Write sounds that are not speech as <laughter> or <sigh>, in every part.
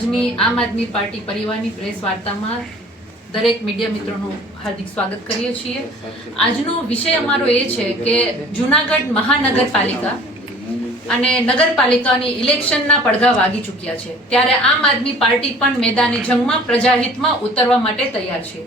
આજની આમ આદમી પાર્ટી પરિવારની પ્રેસ વાર્તામાં દરેક મીડિયા મિત્રોનું હાર્દિક સ્વાગત કરીએ છીએ. આજનો વિષય અમારો એ છે કે જુનાગઢ મહાનગરપાલિકા અને નગરપાલિકાની ઇલેક્શનના પડઘા વાગી ચૂક્યા છે. ત્યારે આમ આદમી પાર્ટી પણ મેદાની જંગમાં પ્રજાહિતમાં ઉતરવા માટે તૈયાર છે.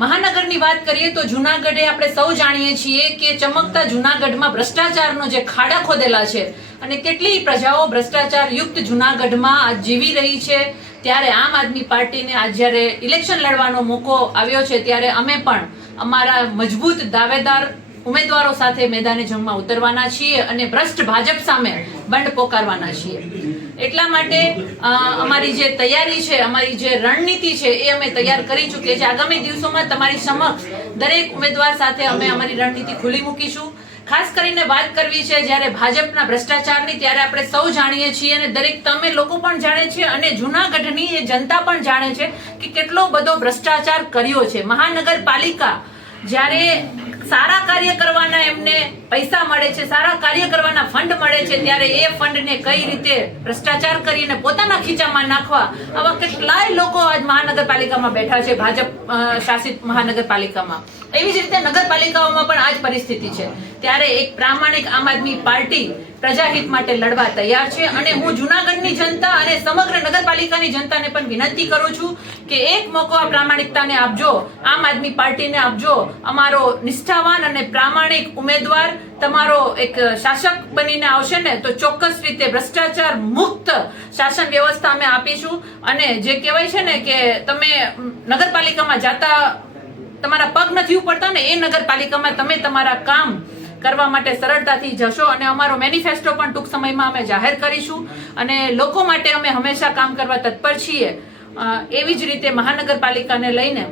મહાનગરની વાત કરીએ તો જુનાગઢે આપણે સૌ જાણીએ છીએ કે ચમકતા જુનાગઢમાં ભ્રષ્ટાચારનો જે ખાડા ખોદેલા છે અને કેટલી પ્રજાઓ ભ્રષ્ટાચાર યુક્ત જુનાગઢમાં આજ જીવી રહી છે, ત્યારે આમ આદમી પાર્ટીને આજ જ્યારે ઇલેક્શન લડવાનો મોકો આવ્યો છે, ત્યારે અમે પણ અમારા મજબૂત દાવેદાર ઉમેદવારો સાથે મેદાને જમવા ઉતરવાના છીએ અને ભ્રષ્ટ ભાજપ સામે બંડ પોકારવાના છીએ. એટલા માટે અમારી જે તૈયારી છે, અમારી જે રણનીતિ છે, એ અમે તૈયાર કરી ચૂકીએ છીએ. આગામી દિવસોમાં તમારી સમક્ષ દરેક ઉમેદવાર સાથે અમે અમારી રણનીતિ ખુલ્લી મૂકીશું. ખાસ કરીને વાત કરવી છે, જ્યારે ભાજપના ભ્રષ્ટાચારની, ત્યારે આપણે સૌ જાણીએ છીએ અને દરેક તમે લોકો પણ જાણે છે અને જુનાગઢની એ જનતા પણ જાણે છે કે કેટલો બધો ભ્રષ્ટાચાર કર્યો છે. મહાનગરપાલિકા જ્યારે સારા કાર્ય કરવાના એમને પૈસા મળે છે, સારા કાર્ય કરવાના ફંડ મળે છે, ત્યારે એ ફંડને કઈ રીતે ભ્રષ્ટાચાર કરીને પોતાના ખીચામાં નાખવા? આવા કેટલાય લોકો આજ મહાનગરપાલિકામાં બેઠા છે, ભાજપ શાસિત મહાનગરપાલિકામાં. એવી જ રીતે નગરપાલિકાઓમાં પણ આ જ પરિસ્થિતિ છે. ત્યારે એક પ્રામાણિક આમ આદમી પાર્ટી પ્રજાહિત માટે લડવા તૈયાર છે અને હું જુનાગઢની જનતા અને સમગ્ર નગરપાલિકાની જનતાને પણ વિનંતી કરું છું કે એક મોકો આ પ્રામાણિકતાને આપજો, આમ આદમી પાર્ટીને આપજો. અમારો નિષ્ઠાવાન અને પ્રામાણિક ઉમેદવાર તમારો એક શાસક બનીને આવશે ને તો ચોક્કસ રીતે ભ્રષ્ટાચાર મુક્ત શાસન વ્યવસ્થા અમે આપીશું. અને જે કહેવાય છે ને કે તમે નગરપાલિકામાં જાતા તમારા પગ નથી ઉપડતા ને એ નગરપાલિકામાં તમે તમારા કામ કરવા માટે સરળતાથી જશો અને અમારો મેનિફેસ્ટો પણ ટૂંક સમયમાં અમે જાહેર કરીશું અને લોકો માટે અમે હંમેશા કામ કરવા તત્પર છીએ. એવી જ રીતે મહાનગરપાલિકાને લઈને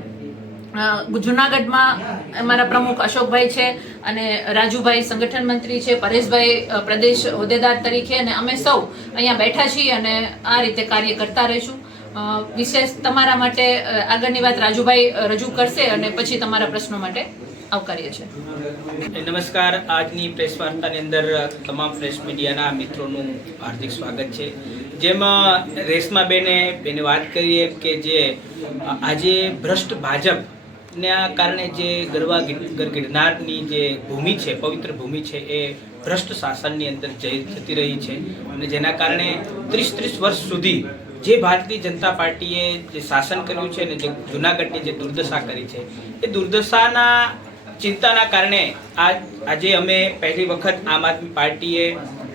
જુનાગઢમાં અમારા પ્રમુખ અશોકભાઈ છે અને રાજુભાઈ સંગઠન મંત્રી છે, પરેશભાઈ પ્રદેશ હોદ્દેદાર તરીકે અને અમે સૌ અહીંયા બેઠા છીએ અને આ રીતે કાર્ય કરતા રહીશું. વિશેષ તમારા માટે આગળની વાત રાજુભાઈ રજૂ કરશે અને પછી તમારા પ્રશ્નો માટે આવકારીએ છે નમસ્કાર. આજની પ્રેસ વાર્તાની અંદર તમામ પ્રેસ મીડિયાના મિત્રોનું હાર્દિક સ્વાગત છે. જેમાં રેશમા બેને વાત કરીએ કે જે આજે ભ્રષ્ટ ભાજપના કારણે જે ગરવા ગિરનારની જે ભૂમિ છે, પવિત્ર ભૂમિ છે, એ ભ્રષ્ટ શાસનની અંદર જઈ જતી રહી છે. અને જેના કારણે ત્રીસ ત્રીસ વર્ષ સુધી જે ભારતીય જનતા પાર્ટીએ જે શાસન કર્યું છે અને જે જુનાગઢની જે દુર્દશા કરી છે, એ દુર્દશાના ચિંતાના કારણે આજ, આજે અમે પહેલી વખત આમ આદમી પાર્ટીએ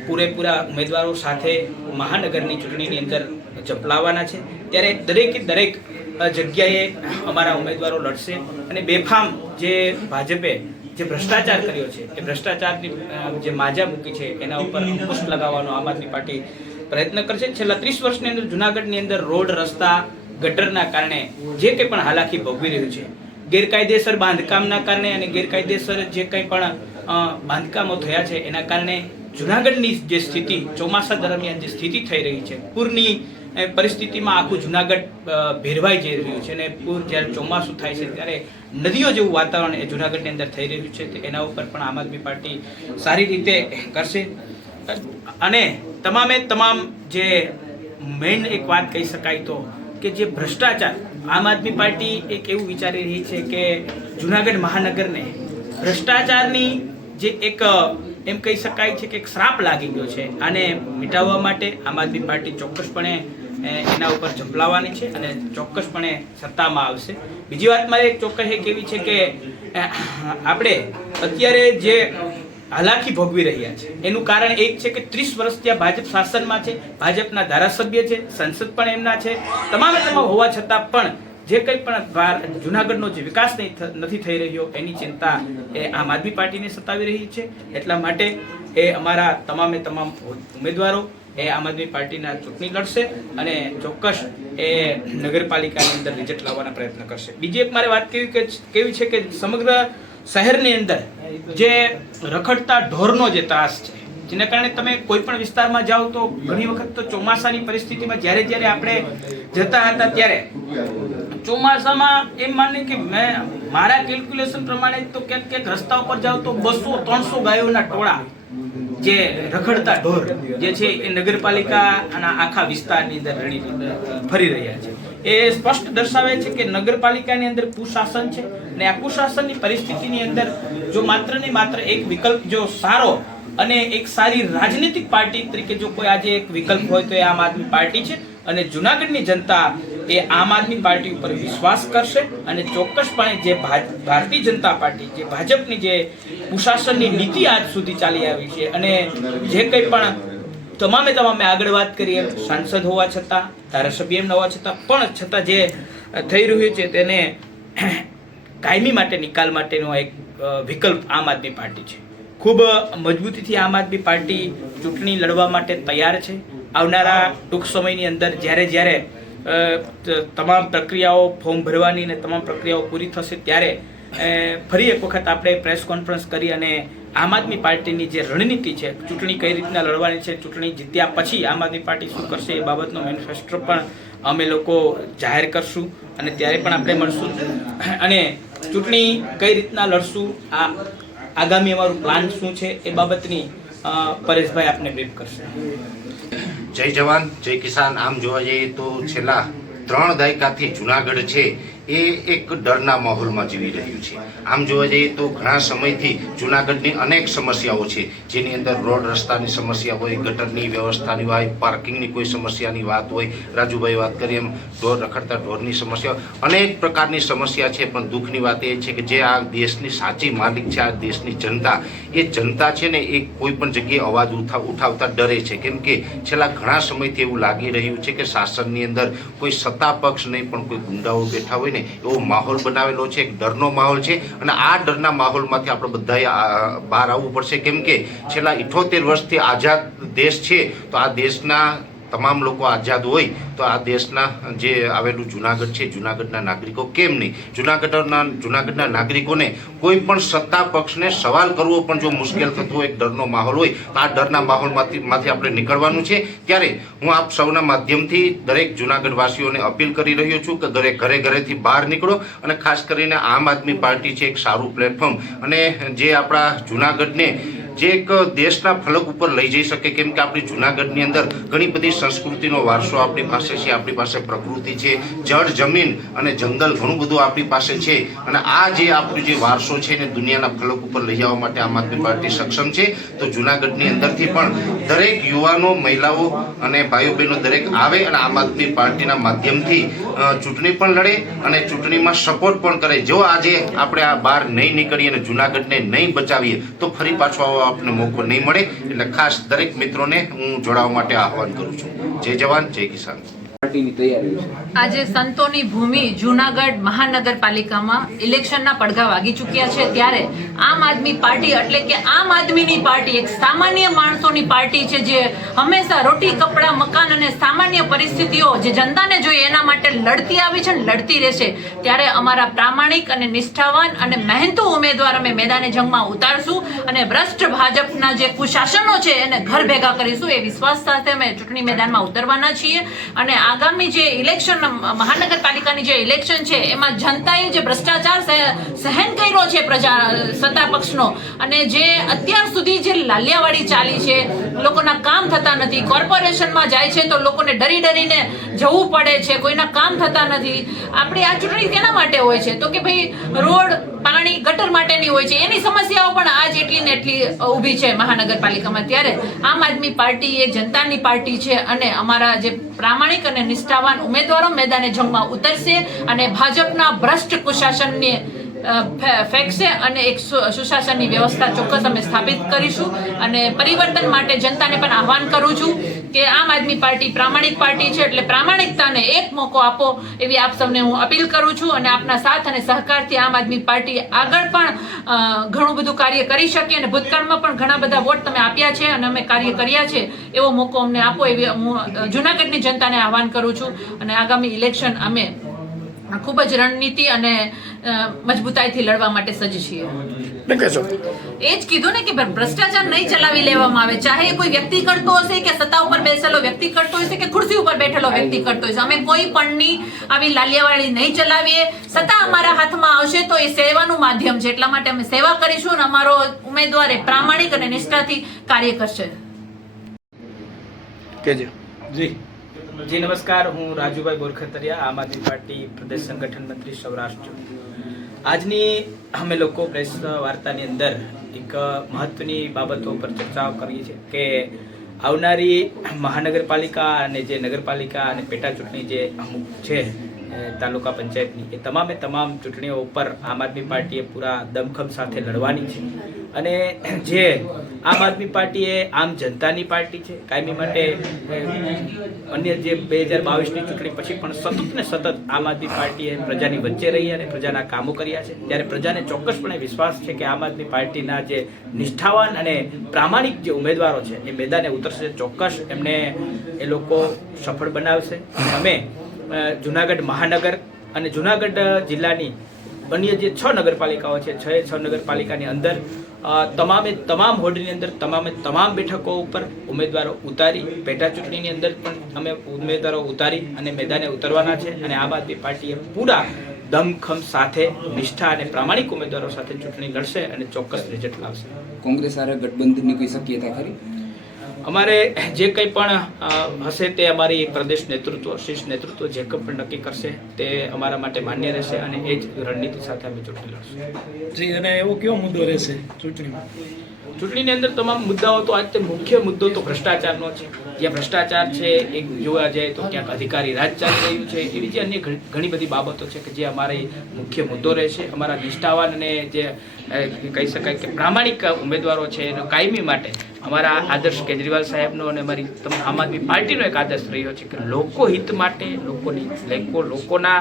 પૂરેપૂરા ઉમેદવારો સાથે મહાનગરની ચૂંટણીની અંદર ઝપલાવવાના છે. ત્યારે દરેકે દરેક જગ્યાએ અમારા ઉમેદવારો લડશે અને બેફામ જે ભાજપે જે ભ્રષ્ટાચાર કર્યો છે, એ ભ્રષ્ટાચારની જે માજા મૂકી છે, એના ઉપર અંકુશ લગાવવાનો આમ આદમી પાર્ટી પ્રયત્ન કરશે. છેલ્લા ત્રીસ વર્ષની અંદર જુનાગઢની અંદર રોડ, રસ્તા, ગટરના કારણે જે કંઈ પણ હાલાકી ભોગવી રહ્યું છે. ગેરકાયદેસર બાંધકામના કારણે અને ગેરકાયદેસર જે કંઈ પણ બાંધકામો થયા છે, એના કારણે જુનાગઢની જે સ્થિતિ ચોમાસા દરમિયાન જે સ્થિતિ થઈ રહી છે, પૂરની પરિસ્થિતિમાં આખું જુનાગઢ ભેરવાઈ જઈ રહ્યું છે અને પૂર જ્યારે ચોમાસું થાય છે ત્યારે નદીઓ જેવું વાતાવરણ એ જુનાગઢની અંદર થઈ રહ્યું છે એના ઉપર પણ આમ આદમી પાર્ટી સારી રીતે કરશે. અને તમામે તમામ જે મેઇન એક વાત કહી શકાય તો કે જે ભ્રષ્ટાચાર આમ આદમી પાર્ટી એક એવું વિચારી રહી છે કે જુનાગઢ મહાનગરને ભ્રષ્ટાચારની જે એક, એમ કહી શકાય છે કે એક શ્રાપ લાગી ગયો છે આને મિટાવવા માટે આમ આદમી પાર્ટી ચોક્કસપણે એના ઉપર ઝંપલાવવાની છે અને ચોક્કસપણે સત્તામાં આવશે. બીજી વાત મારે એક ચોક્કસ એક એવી છે કે આપણે અત્યારે જે હાલાકી ભોગવી રહ્યા છે. એનું કારણ એક છે કે ત્રીસ વર્ષ ત્યાં ભાજપ શાસનમાં છે, ભાજપના ધારાસભ્ય છે, સંસદ પણ એમના છે. તમામે તમામ હોવા છતાં પણ જે કંઈ પણ જુનાગઢનો જે વિકાસ નથી થઈ રહ્યો, એની ચિંતા એ આમ આદમી પાર્ટીને સતાવી રહી છે. એટલા માટે એ અમારા તમામે તમામ ઉમેદવારો એ આમ આદમી પાર્ટીના ચૂંટણી લડશે અને ચોક્કસ એ નગરપાલિકાની અંદર રિઝલ્ટ લાવવાના પ્રયત્ન કરશે. બીજી એક મારે વાત કેવી કે, કેવી છે કે સમગ્ર શહેરની અંદર જે રખડતા ઢોરનો જે ત્રાસ છે જેને કારણે તમે કોઈ પણ વિસ્તારમાં જાઓ તો ઘણી વખત તો ચોમાસાની પરિસ્થિતિમાં જ્યારે જ્યારે આપણે જતા હતા ત્યારે ચોમાસામાં એમ માને કે મેં મારા કેલ્ક્યુલેશન પ્રમાણે તો ક્યાંક ક્યાંક રસ્તા ઉપર જાઓ તો બસો ત્રણસો ગાયોના ટોળા જે રખડતા ઢોર જે છે એ નગરપાલિકાના આખા વિસ્તારની અંદર ફરી રહ્યા છે. એ સ્પષ્ટ દર્શાવે છે કે નગરપાલિકાની અંદર કુશાસન છે અને આ કુશાસનની પરિસ્થિતિની અંદર જો માત્ર ને માત્ર એક વિકલ્પ જો સારો અને એક સારી રાજનીતિક પાર્ટી તરીકે જો કોઈ આજે એક વિકલ્પ હોય તો એ આમ આદમી પાર્ટી છે અને જુનાગઢની જનતા એ આમ આદમી પાર્ટી ઉપર વિશ્વાસ કરશે અને ચોક્કસપણે જે ભારતીય જનતા પાર્ટી, જે ભાજપની જે કુશાસનની નીતિ આજ સુધી ચાલી આવી છે અને જે કંઈ પણ તમામે તમામે આગળ વાત કરીએ સાંસદ હોવા છતાં, ધારાસભ્ય એમ હોવા છતાં, પણ છતાં જે થઈ રહ્યું છે તેને <clears throat> કાયમી માટે, નિકાલ માટેનો એક વિકલ્પ આમ આદમી પાર્ટી છે. ખૂબ મજબૂતીથી આમ આદમી પાર્ટી ચૂંટણી લડવા માટે તૈયાર છે. આવનારા ટૂંક સમયની અંદર જ્યારે જ્યારે તમામ પ્રક્રિયાઓ ફોર્મ ભરવાની ને તમામ પ્રક્રિયાઓ પૂરી થશે ત્યારે ફરી એક વખત આપણે પ્રેસ કોન્ફરન્સ કરી અને આમ આદમી પાર્ટીની જે રણનીતિ છે, ચૂંટણી કઈ રીતના લડવાની છે, ચૂંટણી જીત્યા પછી આમ આદમી પાર્ટી શું કરશે એ બાબતનો મેનિફેસ્ટો પણ અમે લોકો જાહેર કરશું અને ત્યારે પણ આપણે મળશું. અને ચૂંટણી કઈ રીતના લડશું, આ આગામી અમારું પ્લાન શું છે એ બાબતની પરેશભાઈ આપને બ્રીફ કરશે. જય જવાન, જય કિસાન. આમ જોવા જઈએ તો છેલ્લા ત્રણ દાયકાથી જુનાગઢ છે. એ એક ડરના માહોલમાં જીવી રહ્યું છે. આમ જોવા જઈએ તો ઘણા સમયથી જુનાગઢની અનેક સમસ્યાઓ છે. જેની અંદર રોડ રસ્તાની સમસ્યા હોય, ગટરની વ્યવસ્થાની હોય, પાર્કિંગની કોઈ સમસ્યાની વાત હોય, રાજુભાઈ વાત કરી એમ, ઢોર રખડતા ઢોરની સમસ્યા અનેક પ્રકારની સમસ્યા છે, પણ દુઃખની વાત એ છે કે જે આ દેશની સાચી માલિક છે, આ દેશની જનતા. એ જનતા છે ને એ કોઈ પણ જગ્યાએ અવાજ ઉઠા, ઉઠાવતા ડરે છે. કેમ કે છેલ્લા ઘણા સમયથી એવું લાગી રહ્યું છે કે શાસનની અંદર કોઈ સત્તા પક્ષ નહીં, પણ કોઈ ગુંડાઓ બેઠા હોય ને એવો માહોલ બનાવેલો છે, એક ડરનો માહોલ છે અને આ ડરના માહોલમાંથી આપણે બધાએ બહાર આવવું પડશે. કેમ કે છેલ્લા ઇઠોતેર વર્ષથી આઝાદ દેશ છે, તો આ દેશના તમામ લોકો આઝાદ હોય તો આ દેશના જે આવેલું જુનાગઢ છે, જુનાગઢના નાગરિકો કેમ નહીં? જુનાગઢના જુનાગઢના નાગરિકોને કોઈ પણ સત્તા પક્ષને સવાલ કરવો પણ જો મુશ્કેલ થતો હોય ડરનો માહોલ હોય, તો આ ડરના માહોલમાંથી માંથી આપણે નીકળવાનું છે. ત્યારે હું આપ સૌના માધ્યમથી દરેક જુનાગઢવાસીઓને અપીલ કરી રહ્યો છું કે દરેક ઘરે ઘરેથી બહાર નીકળો અને ખાસ કરીને આમ આદમી પાર્ટી છે, એક સારું પ્લેટફોર્મ. અને જે આપણા જુનાગઢને જે એક દેશના ફલક ઉપર લઈ જઈ શકે, કેમ કે આપણી જુનાગઢની અંદર ઘણી બધી સંસ્કૃતિનો વારસો આપણી પાસે છે, આપણી પાસે પ્રકૃતિ છે, જળ, જમીન અને જંગલ ઘણું બધું આપણી પાસે છે. અને આ જે આપણું જે વારસો છે એને દુનિયાના ફલક ઉપર લઈ જવા માટે આમ આદમી પાર્ટી સક્ષમ છે, તો જુનાગઢની અંદરથી પણ દરેક યુવાનો, મહિલાઓ અને ભાઈઓ બહેનો દરેક આવે અને આમ આદમી પાર્ટીના માધ્યમથી ચૂંટણી પણ લડે અને ચૂંટણીમાં સપોર્ટ પણ કરે. જો આજે આપણે આ બહાર નહીં નીકળીએ અને જુનાગઢને નહીં બચાવીએ, તો ફરી પાછો આવો આપણને મોકો નહીં મળે. એટલે ખાસ દરેક મિત્રોને હું જોડાવા માટે આહવાન કરું છું. જય જવાન, જય કિસાન. આજે સંતોની ભૂમિ જૂનાગઢ મહાનગરપાલિકામાં ઇલેક્શનના પડઘા વાગી ચૂક્યા છે ત્યારે આમ આદમી પાર્ટી એટલે કે આમ આદમીની પાર્ટી એક સામાન્ય માણસોની પાર્ટી છે જે હંમેશા રોટી, કપડાં, મકાન અને સામાન્ય પરિસ્થિતિઓ જે જનતાને જોઈએ એના માટે લડતી આવી છે ને લડતી રહેશે. ત્યારે અમારા પ્રામાણિક અને નિષ્ઠાવાન અને મહેનતુ ઉમેદવાર અમે મેદાને જંગમાં ઉતારશું અને ભ્રષ્ટ ભાજપના જે કુશાસનો છે એને ઘર ભેગા કરીશું એ વિશ્વાસ સાથે અમે ચૂંટણી મેદાનમાં ઉતરવાના છીએ અને આગામી જે ઇલેક્શન મહાનગરપાલિકાની જે ઇલેક્શન છે, એમાં જનતાએ જે ભ્રષ્ટાચાર સહ- સહન કર્યો છે પ્રજા, સત્તા પક્ષનો, અને જે અત્યાર સુધી જે લાલિયાવાડી ચાલી છે લોકોના કામ થતા નથી. કોર્પોરેશનમાં જાય છે તો લોકોને ડરી ડરીને જવું પડે છે. કોઈના કામ થતા નથી. આપણી આ ચૂંટણી કેના માટે હોય છે. તો કે ભાઈ, રોડ, પાણી, ગટર માટેની હોય છે. એની સમસ્યાઓ પણ આજ એટલી ને એટલી ઊભી છે મહાનગરપાલિકામાં. ત્યારે આમ આદમી પાર્ટી એ જનતાની પાર્ટી છે અને અમારા જે પ્રામાણિક અને નિષ્ઠાવાન ઉમેદવારો મેદાને જંગમાં ઉતરશે અને ભાજપના ભ્રષ્ટ કુશાસનને ફેંકશે અને એક સુશાસનની વ્યવસ્થા ચોક્કસ અમે સ્થાપિત કરીશું અને પરિવર્તન માટે જનતાને પણ આહવાન કરું છું કે આમ આદમી પાર્ટી પ્રામાણિક પાર્ટી છે એટલે પ્રામાણિકતાને એક મોકો આપો એવી આપ સૌને હું અપીલ કરું છું અને આપના સાથ અને સહકારથી આમ આદમી પાર્ટી આગળ પણ ઘણું બધું કાર્ય કરી શકે અને ભૂતકાળમાં પણ ઘણા બધા વોટ તમે આપ્યા છે અને અમે કાર્ય કર્યા છે એવો મોકો અમને આપો એવી હું જૂનાગઢની જનતાને આહવાન કરું છું અને આગામી ઇલેક્શન અમે ખૂબ જ રણનીતિ અને મજબૂતાઈથી લડવા માટે સજ્જ છીએ. એ જ કીધું ને કે ભ્રષ્ટાચાર નહીં ચલાવી લેવામાં આવે. ચાહે એ કોઈ વ્યક્તિ કરતો હશે કે સત્તા ઉપર બેસેલો વ્યક્તિ કરતો હશે કે ખુરશી ઉપર બેઠેલો વ્યક્તિ કરતો હશે. અમે કોઈ પણની આવી લાલિયાવાળી નહીં ચલાવીએ. સત્તા અમારા હાથમાં આવશે તો એ સેવાનું માધ્યમ છે. એટલા માટે અમે સેવા કરીશું અને અમારો ઉમેદવાર એ પ્રામાણિક અને નિષ્ઠાથી કાર્ય કરશે. જી નમસ્કાર. હું રાજુભાઈ બોરખતરિયા આમ આદમી પાર્ટી પ્રદેશ સંગઠન મંત્રી સૌરાષ્ટ્ર. આજની અમે લોકો પ્રેસ વાર્તાની અંદર એક મહત્વની બાબતો પર ચર્ચાઓ કરીએ છીએ કે આવનારી મહાનગરપાલિકા અને જે નગરપાલિકા અને પેટા ચૂંટણી જે અમુક છે તાલુકા પંચાયતની, એ તમામે તમામ ચૂંટણીઓ ઉપર આમ આદમી પાર્ટીએ પૂરા દમખમ સાથે લડવાની છે. અને જે આમ આદમી પાર્ટી એ આમ જનતાની પાર્ટી છે. કાયમી માટે અન્ય જે બે હજાર બાવીસની ચૂંટણી પછી પણ સતત ને સતત આમ આદમી પાર્ટીએ પ્રજાની વચ્ચે રહી અને પ્રજાના કામો કર્યા છે. ત્યારે પ્રજાને ચોક્કસપણે વિશ્વાસ છે કે આમ આદમી પાર્ટીના જે નિષ્ઠાવાન અને પ્રામાણિક જે ઉમેદવારો છે, એ મેદાને ઉતરશે. ચોક્કસ એમને એ લોકો સફળ બનાવશે. અમે જુનાગઢ મહાનગર અને જુનાગઢ જિલ્લાની અન્ય જે છ નગરપાલિકાઓ છે, છ એ છ નગરપાલિકાની અંદર તમામે તમામ હોર્ડની અંદર તમામે તમામ બેઠકો ઉપર ઉમેદવારો ઉતારી, પેટા ચૂંટણીની અંદર પણ અમે ઉમેદવારો ઉતારી અને મેદાને ઉતરવાના છે અને આમ આદમી પાર્ટીએ પૂરા દમખમ સાથે, નિષ્ઠા અને પ્રામાણિક ઉમેદવારો સાથે ચૂંટણી લડશે અને ચોક્કસ રિઝલ્ટ લાવશે. કોંગ્રેસ હારે ગઠબંધનની કોઈ શક્યતા ખરી? અમારે જે કંઈ પણ હશે તે અમારી પ્રદેશ નેતૃત્વ શીર્ષ નેતૃત્વ જે કંઈ પણ નક્કી કરશે તે અમારા માટે માન્ય રહેશે અને એ જ રણનીતિ સાથે અમે ચૂંટણી લડશું. જી અને એવો કયો મુદ્દો રહેશે ચૂંટણીમાં? ચૂંટણીની અંદર તમામ મુદ્દાઓ તો આજે મુખ્ય મુદ્દો તો ભ્રષ્ટાચારનો છે. જ્યાં ભ્રષ્ટાચાર છે એક જોવા જાય તો ક્યાંક અધિકારી રાજ ચાલી રહ્યું છે એવી જે અન્ય ઘણી ઘણી બધી બાબતો છે કે જે અમારી મુખ્ય મુદ્દો રહેશે. અમારા નિષ્ઠાવાન અને જે કહી શકાય કે પ્રામાણિક ઉમેદવારો છે એનો કાયમી માટે અમારા આદર્શ કેજરીવાલ સાહેબનો અને અમારી આમ આદમી પાર્ટીનો એક આદર્શ રહ્યો છે કે લોકો હિત માટે, લોકોની લોકો લોકોના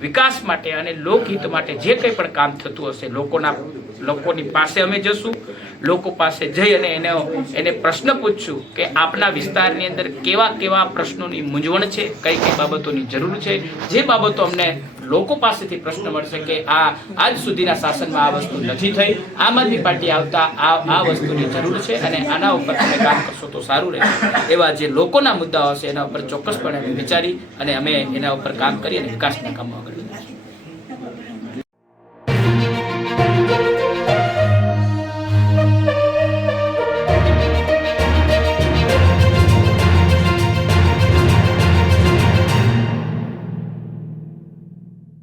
વિકાસ માટે અને લોકહિત માટે જે કંઈ પણ કામ થતું હશે, લોકોના, લોકોની પાસે અમે જશું, લોકો પાસે જઈ અને એને એને પ્રશ્ન પૂછશું કે આપના વિસ્તારની અંદર કેવા કેવા પ્રશ્નોની મૂંઝવણ છે કઈ કઈ બાબતોની જરૂર છે, જે બાબતો અમને લોકો પાસેથી પ્રશ્ન મળશે કે આ આજ સુધીના શાસનમાં આ વસ્તુ નથી થઈ, આમ આદમી પાર્ટી આવતા આ આ વસ્તુની જરૂર છે અને આના ઉપર તમે કામ કરશો તો સારું રહેશે. એવા જે લોકોના મુદ્દાઓ હશે એના ઉપર ચોક્કસપણે વિચારી અને અમે એના ઉપર કામ કરી અને વિકાસના કામો આગળ